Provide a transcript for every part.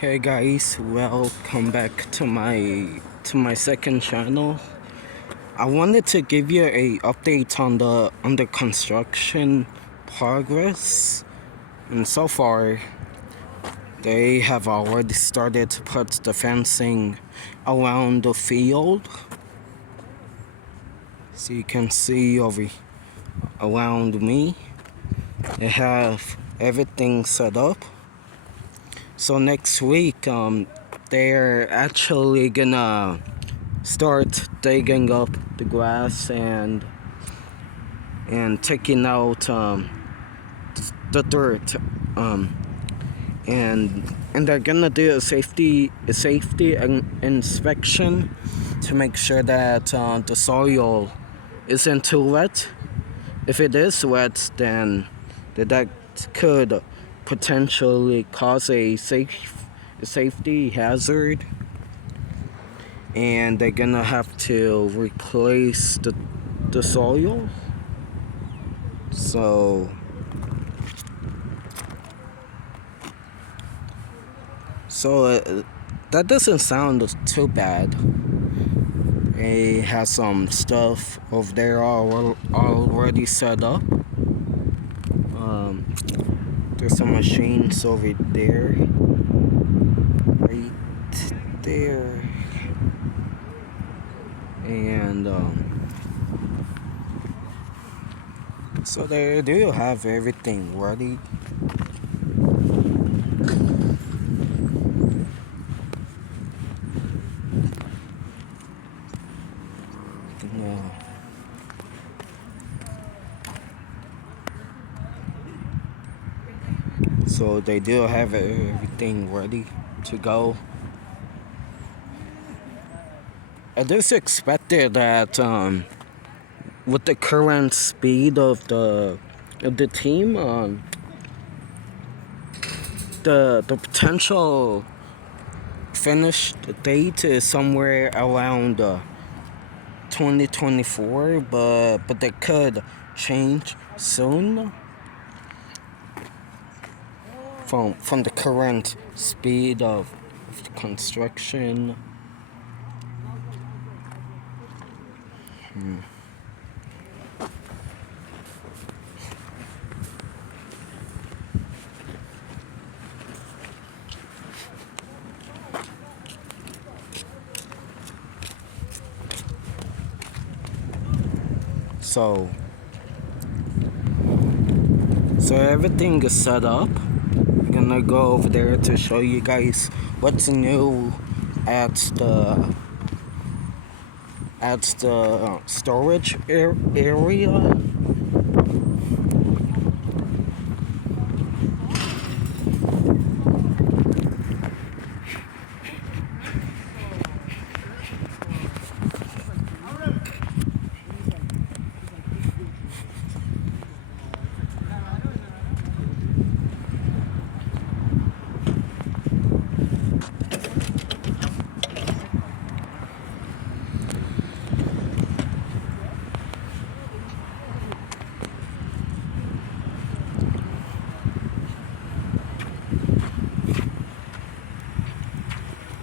Hey guys, welcome back to my second channel. I wanted to give you a update on the construction progress, and so far they have already started to put the fencing around the field. So you can see over around me, they have everything set up. So next week, they're actually gonna start digging up the grass and taking out the dirt, and they're gonna do a safety inspection to make sure that the soil isn't too wet. If it is wet, then that could potentially cause a safety hazard, and they're gonna have to replace the soil. So that doesn't sound too bad. They have some stuff over there already set up. There's some machines over there, right there, and so they do have everything ready. No. So they do have everything ready to go. It is expected that with the current speed of the team, the potential finish date is somewhere around 2024, but that could change soon from the current speed of construction. So everything is set up. I'm gonna go over there to show you guys what's new at the storage area.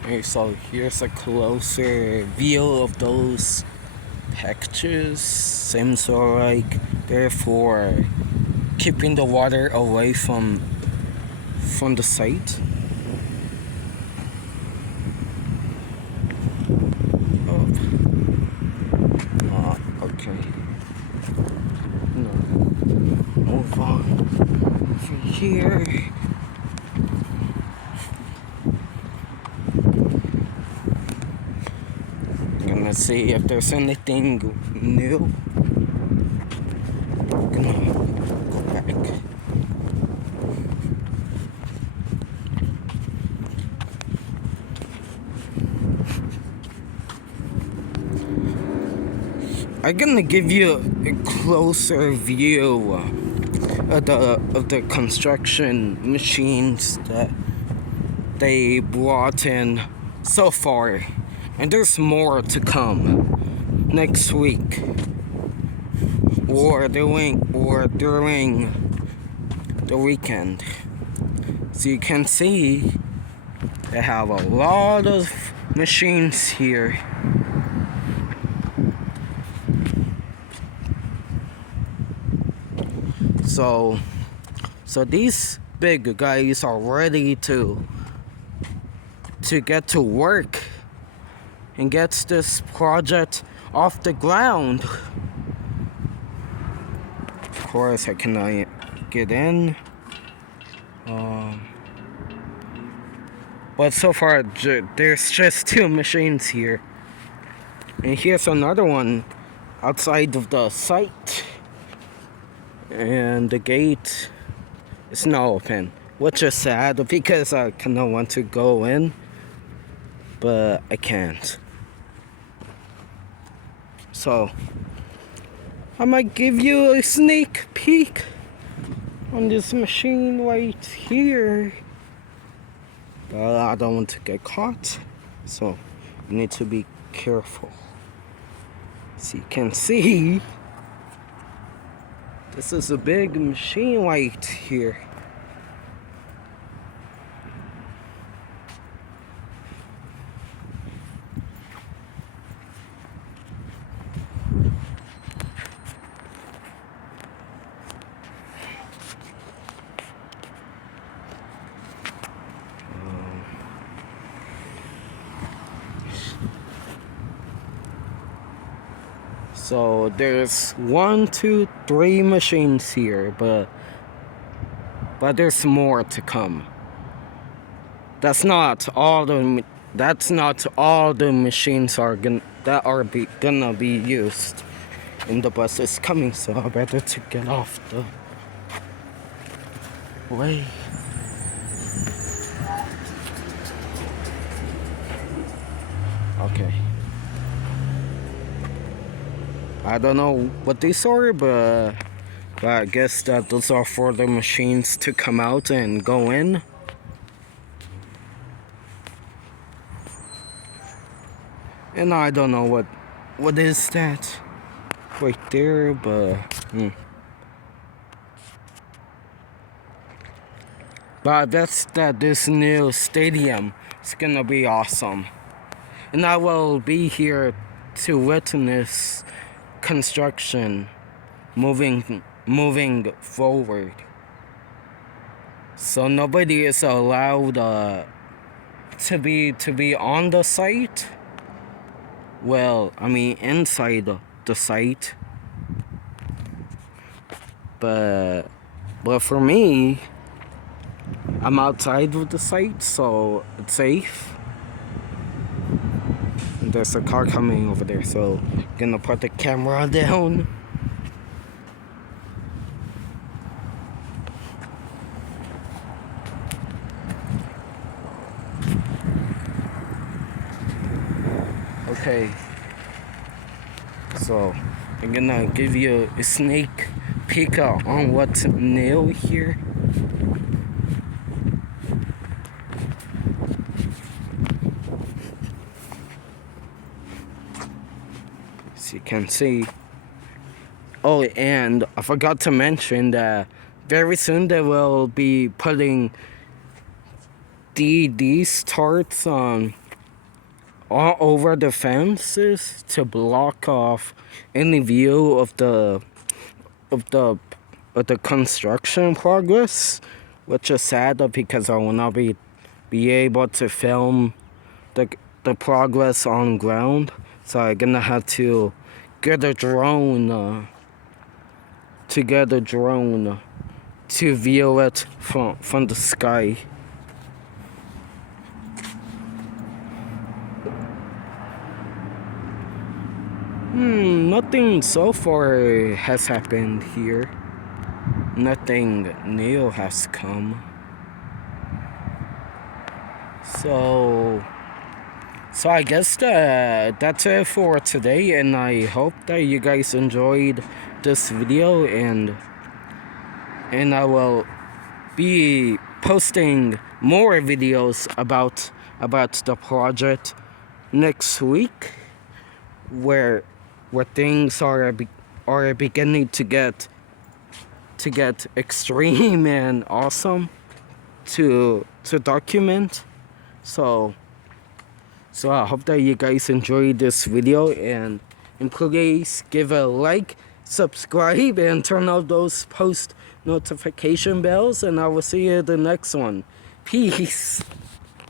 Okay, so here's a closer view of those packages. Seems like they're for keeping the water away from the site. Okay. No. Move on over here. Gonna see if there's anything new. Gonna go back. I'm gonna give you a closer view of the construction machines that they brought in so far, and there's more to come next week or during the weekend. So you can see They have a lot of machines here. So these big guys are ready to get to work and get this project off the ground. Of course, I cannot get in. But so far, there's just 2 machines here. And here's another one outside of the site. And the gate is not open, which is sad because I kind of want to go in, but I can't. So I might give you a sneak peek on this machine right here. But I don't want to get caught, so you need to be careful. So you can see, this is a big machine right here. So there's 1, 2, 3 machines here, but there's more to come. That's not all the machines gonna be used. And the bus is coming, so I better to get off the way. Okay. I don't know what these are, but I guess that those are for the machines to come out and go in. And I don't know what is that right there, but But that's that this new stadium is gonna be awesome. And I will be here to witness construction moving forward. So nobody is allowed to be on the site. Well, I mean inside the site. But for me, I'm outside of the site, so it's safe. And there's a car coming over there, so I'm gonna put the camera down. Okay, so I'm gonna give you a sneak peek on what's new here. As you can see. Oh, and I forgot to mention that very soon they will be putting these tarps on all over the fences to block off any view of the construction progress, which is sad because I will not be able to film the progress on ground. So I'm gonna have to get a drone to view it from the sky. Nothing so far has happened here. Nothing new has come. So I guess that's it for today, and I hope that you guys enjoyed this video, and I will be posting more videos about the project next week, where things are beginning to get extreme and awesome to document. So I hope that you guys enjoyed this video, and please give a like, subscribe, and turn on those post notification bells, and I will see you in the next one. Peace.